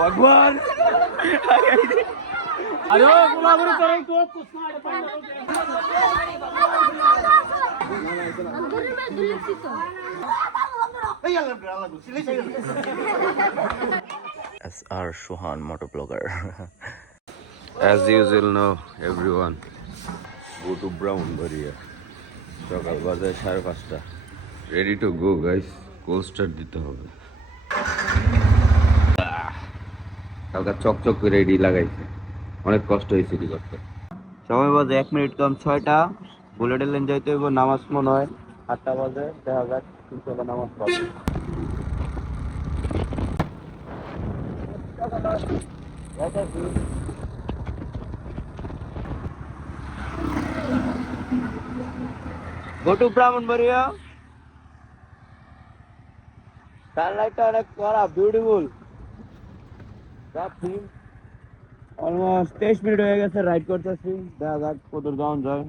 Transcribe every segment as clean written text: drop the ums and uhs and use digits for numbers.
भगवान अरे कोलाबरी करे तो कुछ ना SR Shuhan motovlogger. As usual now everyone go to Brownbaria. সকাল বাজে 5:30 ready to go guys. cold start দিতে হবে। কালকে চকচক করে রেডি লাগাইছে, অনেক কষ্ট হয়েছে রেডি করতে। সময় বাজে 1 মিনিট কম 6টা। বুলেট লাইন যাইতে হইব, নামাজ মনে হয় 8টা বাজে, দেখা যাক ইনশাআল্লাহ নামাজ পড়ব। Go to Brahmanbaria. Sunlight অনেক কড়া, বিউটিফুল। অলমোস্ট 23 মিনিট হয়ে গেছে রাইড করতেছি, দেখা যাক কত যাওয়া যায়।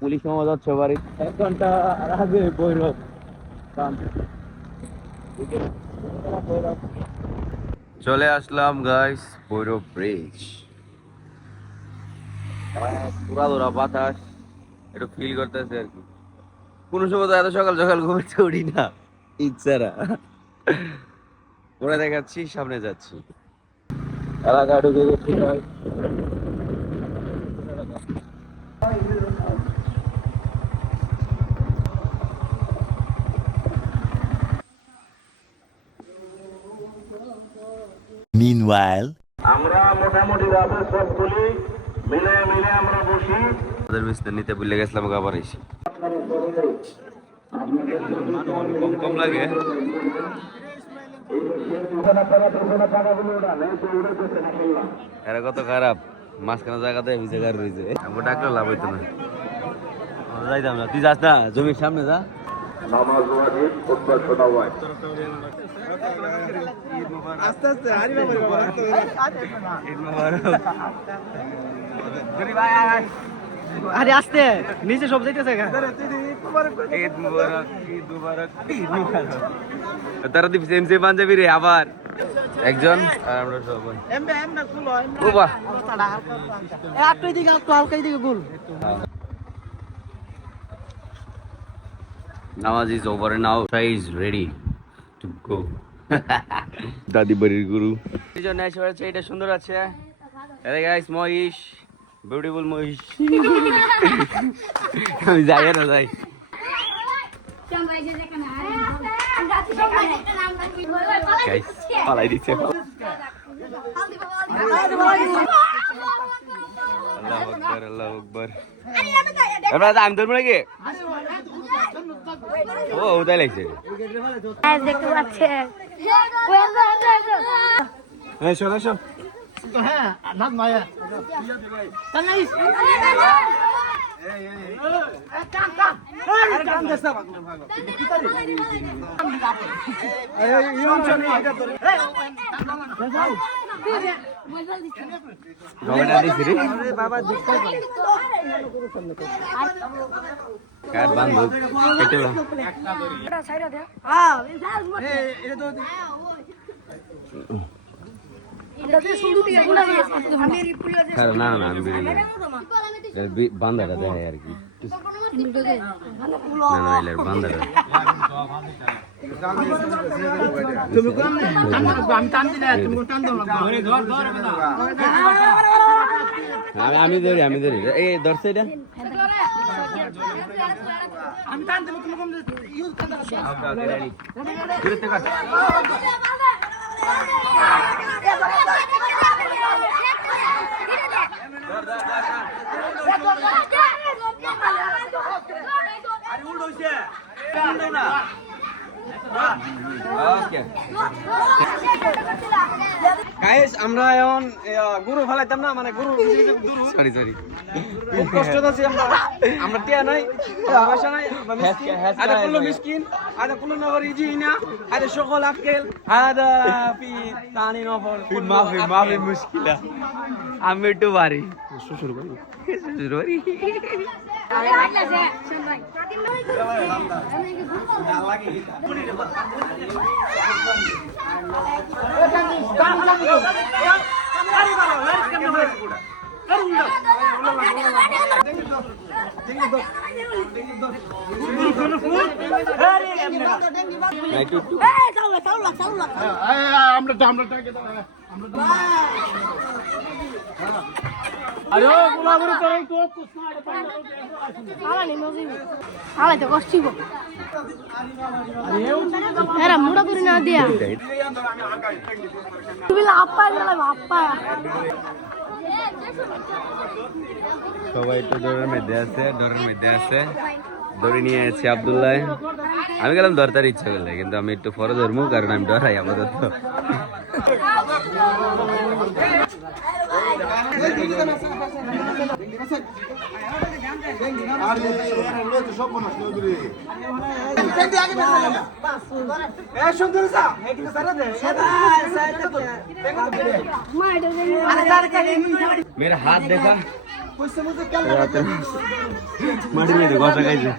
পুলিশ মামা যাচ্ছে বাড়ি, 1 ঘন্টা আগে বৈরব। চলে আসলাম গাইস বৈরব ব্রিজ। পুরা বাতাস একটু ফিল করতেছে আর কি। কোন সময় তো এত সকাল সকাল ঘুমাতে উঠি না ইচ্ছারা। ওরা দেখাচ্ছি, সামনে যাচ্ছি। এলাকা ঢুকে গেছি। Meanwhile, আমরা মোটামুটি রাতে সবগুলি মিলে আমরা বসি। ওদের বিস্তার নিতে ভুলে গেছিলাম, আবার এসে কম কম লাগে। এরা কত খারাপ, মাঝখানে জায়গাতে ভিজে গাড়ি রয়েছে। আমার ডাকলে লাভ হইতো না, যাইতাম না। তুই যাস না, জমির সামনে যা। নামাজ ওয়াজিব খুতবা শোনা হয়। আস্তে আস্তে হারি বাবা ঈদ মোবারক। আরে আস্তে নিচে সব যাইতেছে। ঈদ মোবারক, ঈদ মোবারক, ঈদ মোবারক। তারা দিবি সেম সেম পাঞ্জাবি রে আবার একজন আর আমরা সবাই এমবে এমবে কুলো এমবে ও বাহ এ আটই দিকে একটু হালকাই দিকে গুল। নামাজ is over now, try is ready to go. দাদি বাড়ির গুরু এই জন্য এসে পড়েছে। এটা সুন্দর আছে। আরে গাইস মহিষ, বিউটিফুল মহিষ। আমি যাই না যাই। গাইস পালাই দিছে। আল্লাহু আকবার, আল্লাহু আকবার। এবার আমি ধরবো নাকি? ও উদয় লাগছে। দেখতে পাচ্ছেন এই শোনো শোন তো। হ্যাঁ নাম মায়া কানাইস। কাম কাম আরে কাম দেসা ভাগো কিতারে এই ইউন চনি এটা ধরে এই যাও রবাটা দিছি রে। আরে বাবা দেখতে কাট বান্ধব কেটে দাও। এটা সাইডে দে। হ্যাঁ এটা তো এটা দিয়ে সুন্দর দিয়ে গুলা দিয়ে আমি রিপুলিয়া দিয়ে হ্যাঁ না না আমি বান্দাটা দেখাই আর কি। না না এলার বান্দাটা তুমি কোন আমি টান দিলে তুমি টান দাও না। ধরে ধর ধর আমি ধরি এই ধরছে এটা। আমি টান দেব তুমি কম ইউজ করতে হবে। ওকে ওকে রেডি দূরে থেকে কাট। আরে উল্টো হইছে উল্টো না। ওকে গাইস আমরা এখন গরু ফেলাইতাম না মানে গরু সরি খুব কষ্ট আছে আমরা টিয়া নাই পয়সা নাই আদা কুল্লু মিসকিন আদা কুল্লু নগর ইজি না আদা সকল আকেল আদা ফি তানি নফর মাফি মুশকিলা আমি একটু বাড়ি শ্বশুর বাড়ি তো কষ্ট এরা মুড়া করে না দিয়া তুমি আপা গেলাম আপা সবাই তো ডরের মধ্যে আছে দড়ি নিয়ে আছে আব্দুল্লাহ আমি গেলাম ধরতার ইচ্ছা করলে কিন্তু আমি একটু পরে ধরবো কারণ আমি ডরাই আপাতত मेरा हाथ देखा माटी में देखो ऐसा कैसे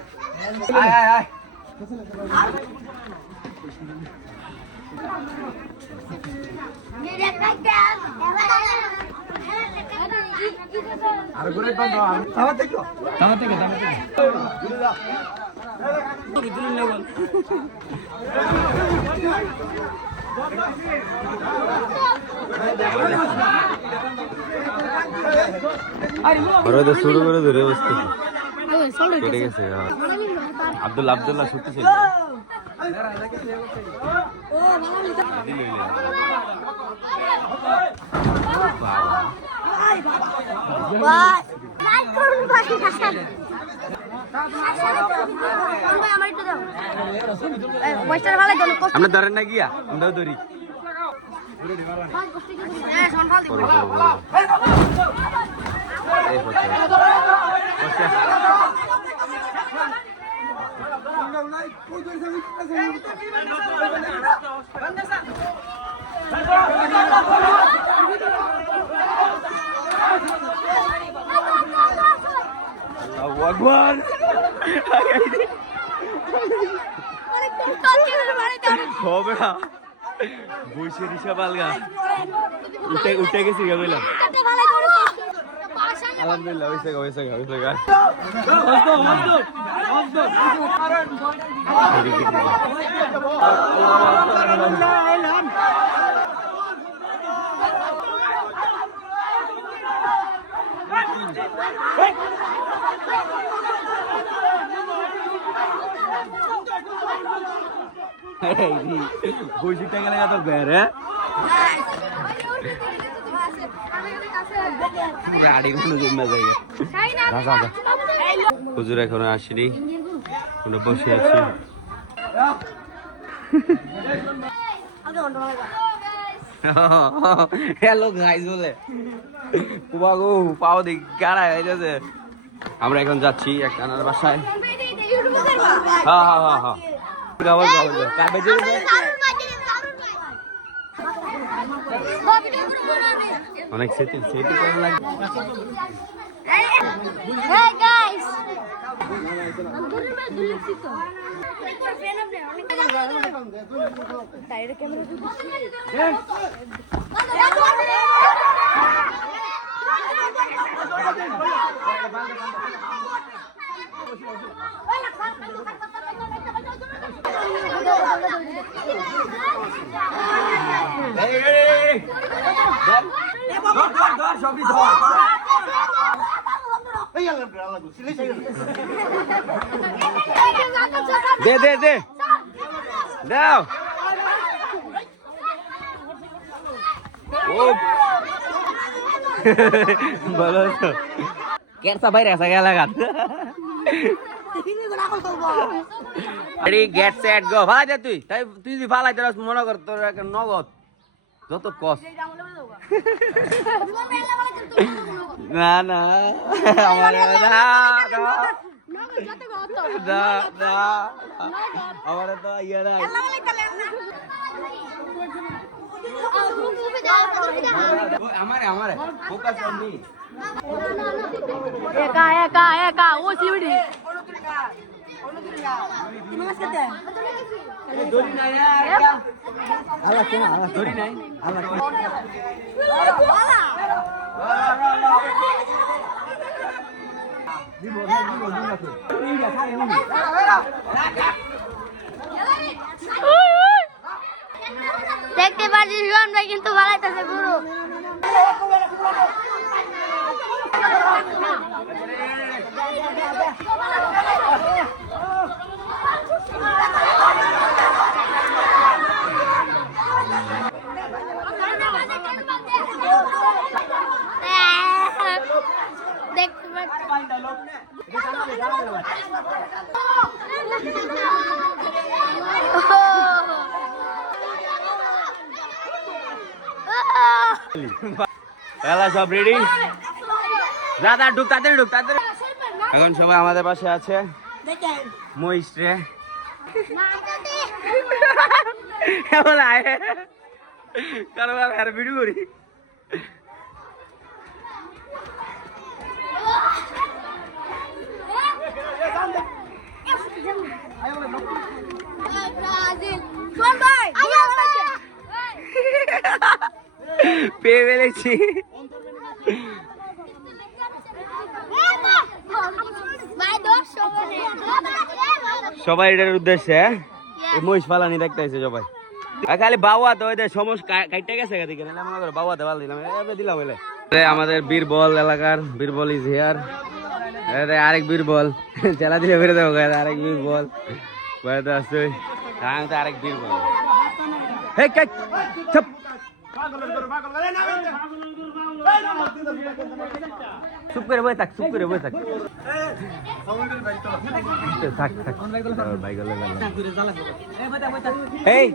শুরু করে ধরে বসতে কেটে গেছে আব্দুল্লাহ ছুটতে ছিল আমরা ধরেন না গিয়া আমরাও ধরি ভগবান হবে না বসে হিসাব আলগা উঠে গেছি বললাম আলহামদুলিল্লাহ হয়েছে বসিটা গেলে তো বেড়ে গাড়ি কোনো জন্য যাই হুজুর এখনো আসেনি কোনো বসে আছি হ্যালো গাইস বলে কুবাগো পাও দিক গাড়া হয়ে যাচ্ছে আমরা এখন যাচ্ছি এক কানার বাসায় হ্যাঁ অনেক সেটি করা লাগে দে দাও ও ভালো তো কেসা বাইরে আসা গেল লাগাত রেডি গেট সেট গো ভাই দে তুই যদি ফালাই তোর মনে কর তোর নগদ যত কস না না আমার না না না আমার তো ইয়ে নাই আমার ফোকাস অন মি একা ও সিউডি দড়ি নাই আলা কেন দড়ি নাই আলা কেন দেখতে পাচ্ছি জীবন ভাই কিন্তু ভালাইতেছে গুরু দেখতে সব রেডি দাদা ঢুক তাড়াতাড়ি এখন সবাই আমাদের পাশে আছে মহিষ রে কেমন আয় কারো আর ভিডিও করি পেয়ে ফেলেছি সবাই এটার উদ্দেশ্যে মহিষ পালানি দেখতে আসছে সবাই খালি বাবা তো সমস্যা কাইটে গেছে দিকে মনে করো বাবা দেওয়াল দিলাম দিলাম বলে আমাদের বীরবল এলাকার বীরবল ইজ হিয়ার আরেক বীরবল চেলা দিলে বেড়ে দেবো আরেক বীরবল বেড়াতে আসছে আমি তো আরেক বীরবল চুপ করে বই থাক এই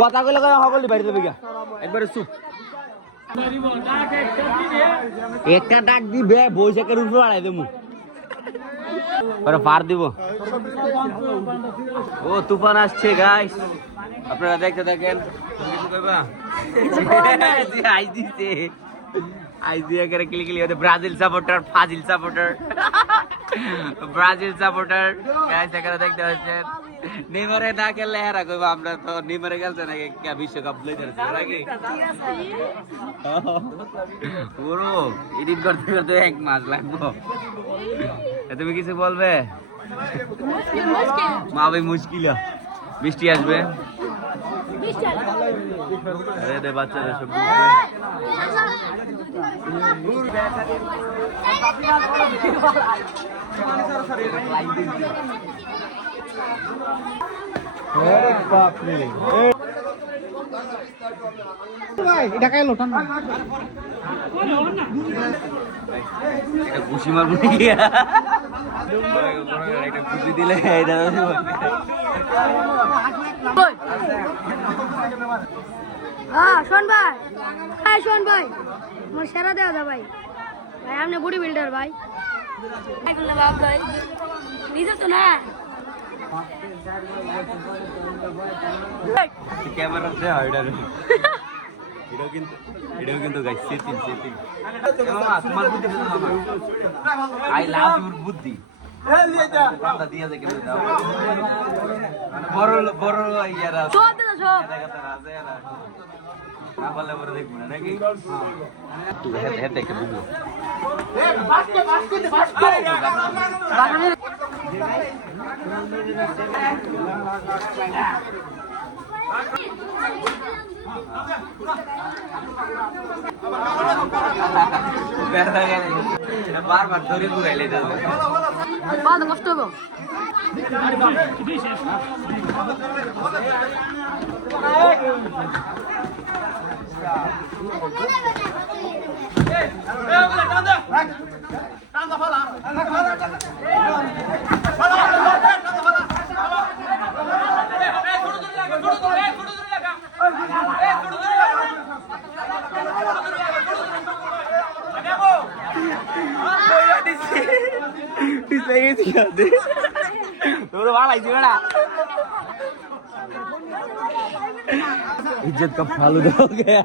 কথা কইলে সকল বাড়িতে বেগা একবারে চুপ একটা ডাক দিবে বৈশাখের উপর আড়াই দেবো পার দিব ও তুফান আসছে গাইস আপনারা দেখতে থাকেন ব্রাজিল সাপোর্টার দেখতে পাচ্ছেন নেইমারে না খেললে হেরা কইবা আমরা তো নেইমারে খেলছে নাকি বিশ্বকাপ লইতে নাকি পুরো এডিট করতে করতে 1 মাস লাগবো তুমি কিছু বলবে মা ভাই মুশকিল বৃষ্টি আসবে বাচ্চারা সব ঘুষি মারবো একটা ঘুষি দিলে শোন ভাই মোর সেরা দেওয়া দা ভাই ভাই আপনি বডি বিল্ডার ভাই নিজের তো না ক্যামেরা এটাও কিন্তু গাইস সেটিং তোমার বুদ্ধি আই লাভ ইউর বুদ্ধি দিয়া যে কেন দাও বড় ইয়ারা সব দে সব না বললে বড় দেখব না নাকি হেড দেখে বুঝো বারবার ধরে ঘুরাইলে কষ্ট হবে পালাই গেছি তোর পালাইছি বেড়া इज्जत का फालूदा हो गया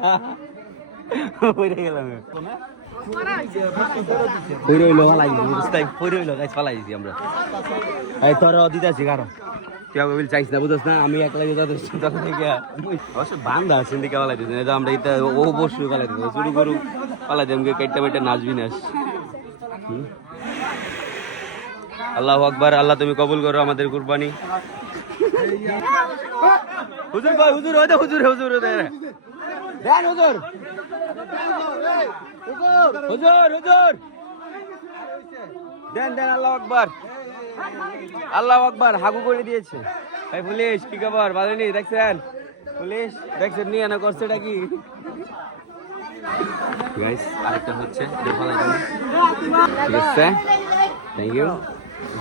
আমি একলা অবশ্য বান্ধা আছেন দিকে পালাই দিচ্ছি আমরা এটা ও বসু পালাই দিব শুরু করু পালাই দিব কেটে মেটে নাচবি নাচ আল্লাহ আকবার আল্লাহ তুমি কবুল করো আমাদের কুরবানি হুজুর ভাই হুজুর ওই হুজুর হুজুর দেন হুজুর হুজুর হুজুর দেন দেন আল্লাহ আকবার আল্লাহ আকবার হাগু করে দিয়েছে ভাই পুলিশ কি খবর ভালো নেই দেখছেন পুলিশ দেখছেন নিয়ে না করছে এটা কি গাইস আরেকটা হচ্ছে দেখালা যাবে ঠিক আছে থ্যাংক ইউ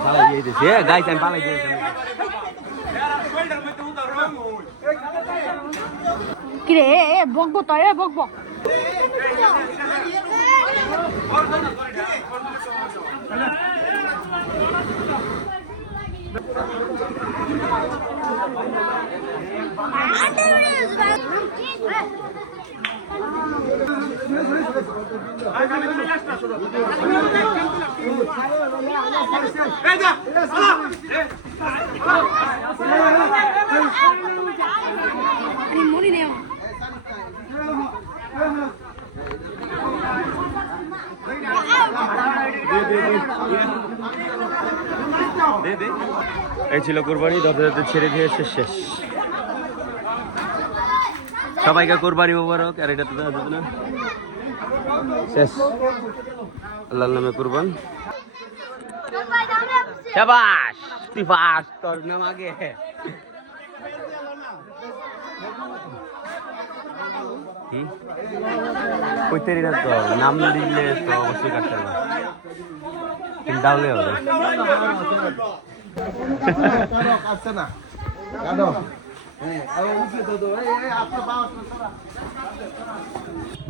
পালাই দিয়ে দিয়েছি গাইস আমি পালাই দিয়েছি কিরে বকবো তো বকবো মরি নেই এই ছিল কুরবানি যথাযথ ছেড়ে দিয়েছে শেষ সবাইকে কুরবানি মোবারক আর এটা তো দেওয়া যাবে না শেষ আল্লাহর নামে কুরবান শাবাশ তুই ফাস্ট তোর নাম আগে কইতেরি না তো নাম না দিলে তো অবশ্যই কাটতে হবে কিন্তু তাহলে হবে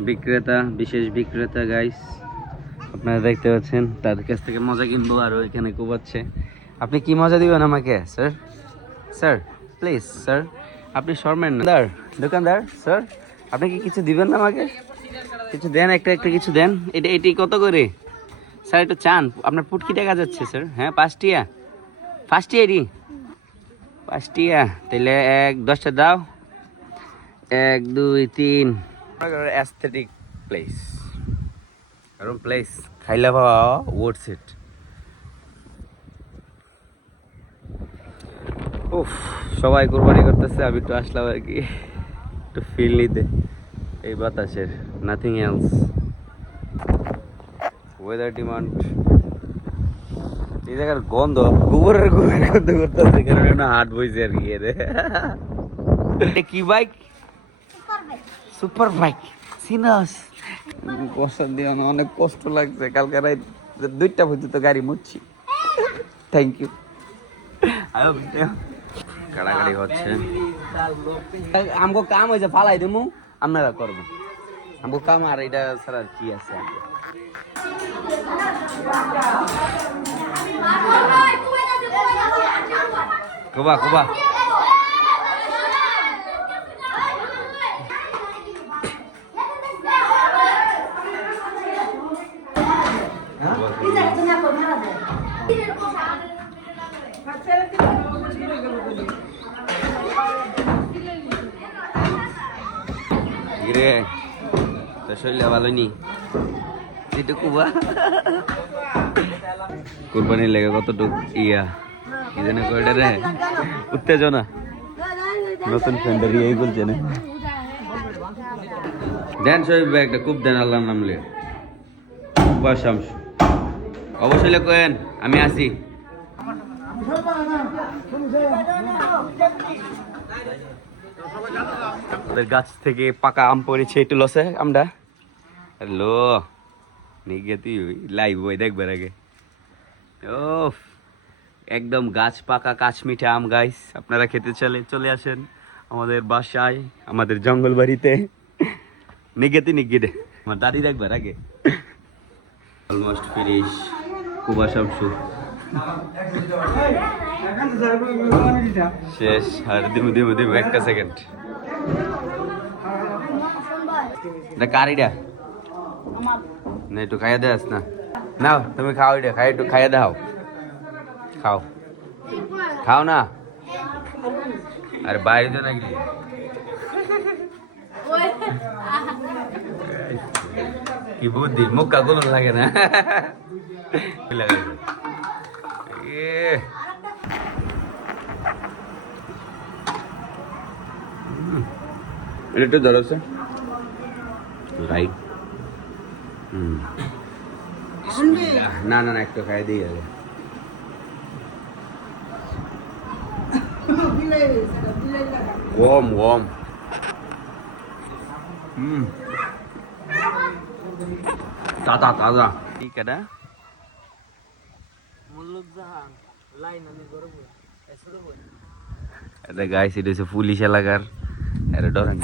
বিক্রেতা বিশেষ বিক্রেতা গাইস আপনারা দেখতে পাচ্ছেন তাদের কাছ থেকে মজা কিনবো আর ওইখানে কোবাচ্ছে আপনি কি মজা দিবেন আমাকে স্যার স্যার প্লিজ স্যার আপনি শর্মেন না দোকানদার স্যার আপনি কি কিছু দিবেন না আমাকে কিছু দেন একটা একটা কিছু দেন এটি কত করে স্যার একটু চান আপনার পুটকি টাকা যাচ্ছে স্যার হ্যাঁ 5 টিয়া 5 টিয়া এটি 5 টিয়া তাহলে 10টা দাও 1 2 3 অ্যাস্থেটিক প্লেস কারণ প্লেস খাইলা পাওয়া ওয়ার্থ ইট উফ সবাই কুরবানি করতেছে আমি একটু আসলাম আর কি একটু ফিল নিতে এই বাতাসের নাথিং এলস ওয়েদার ডিমান্ড এই জায়গার গন্ধ গোবরের গন্ধ করতেছে কারণ না হাট বইছে আর কি এটা কি বাইক সুপার বাইক সিনাস বসার দিয়ে অনেক কষ্ট লাগছে কালকে রাত 2টা পর্যন্ত গাড়ি মুচ্ছি থ্যাংক ইউ কাড়াকাড়ি হচ্ছে আমগো কাম হয়েছে ফালাই দেবো আপনারা করবো আমগো কাম আর এটা ছাড়া কি আছে কুবা কুবা রে তো শরীরে ভালো নি এটা কুবা কুরবানির লেগে কতটুক ইয়া কি জানে কয়টা রে উত্তেজনা নতুন ফ্রেন্ডের এই বলছে না দেন শরীফ একটা খুব দেন আল্লাহর নাম লে শামস অবশ্যই কেন আমি আসি ওদের গাছ থেকে পাকা আম পড়েছে একটু লসে আমরা হ্যালো নিয়ে তুই লাইভ বই দেখবার আগে ও একদম গাছ পাকা কাশ্মীঠে আম গাইস আপনারা খেতে চলে আসেন আমাদের বাসায় আমাদের জঙ্গল বাড়িতে নিগেতে আমার দাদি দেখবার আগে অলমোস্ট ফিনিশ কুবা শামসু শেষ আর দিমু একটা সেকেন্ড এটা কারিডা না একটু খাইয়া দেস না নাও তুমি খাও এটা খাই একটু খাইয়া দাও খাও খাও না আরে বাইরে তো নাকি কি বুদ্ধি মুখ গুলো লাগে না এটা একটু ধরো রাইট না না না একটু খাই দিই আগে warm ताजा ठीक है ना এটা গাইস এটা হচ্ছে পুলিশ এলাকার এটা ডরেন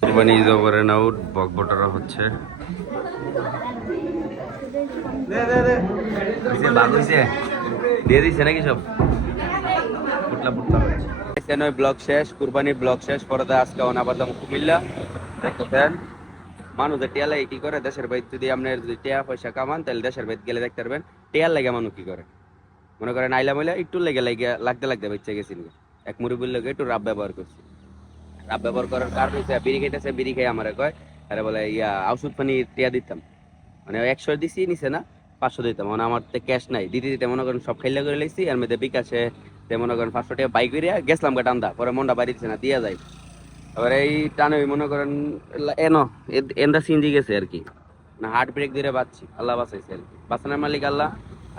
কুরবানি ঈদ করে নাও বকবটারা হচ্ছে দিয়ে দিচ্ছে নাকি সব ব্লগ শেষ কুরবানি ব্লগ শেষ পরে আজকে অনাবাদ কুমিল্লা দেখতেছেন মানুষের টিয়া লাগে কি করে দেশের বাইর যদি আপনার যদি টিয়া পয়সা কামান তাহলে দেশের বাইর গেলে দেখতে পারবেন টিয়ার লাগে মানুষ কি করে মনে করেন আইলা মইলা একটু লেগে লাগতে বেঁচে গেছিল এক মুরব্বীর লোক একটু রাব ব্যবহার করছি রাব ব্যবহার করার কারণ হচ্ছে বিড়ি খাইতেছে বিড়ি খাই আমার কয় আরে বলে ওষুধ পানি টিয়া দিতাম মানে 100 দিছি নিছে না 500 দিতাম মানে আমার তো ক্যাশ নাই দিতে মনে করেন সব খাইলা করে লাইছি আর মধ্যে বিকাশে মনে করেন 500 টাকা বাইক করিয়া গেছিলাম টান্দা পরে মনটা বাড়ি দিচ্ছে না দিয়া যায় এবার এই টানে মনে করেন এনটা সিনজি গেছে আর কি না হার্ট ব্রেক দিয়ে বাঁচছি আল্লাহ বাঁচাইছে আর কি বাঁচানোর মালিক আল্লাহ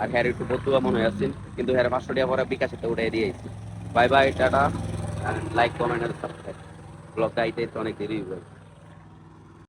আর হ্যার একটু বতুয়া মনে হয় আসছেন কিন্তু হ্যার 500 টাকা পরে বিকাশে তো উঠাই দিয়েছি bye bye tata like comment আর সাবস্ক্রাইব ব্লগটা আইতে অনেক দেরি হয়ে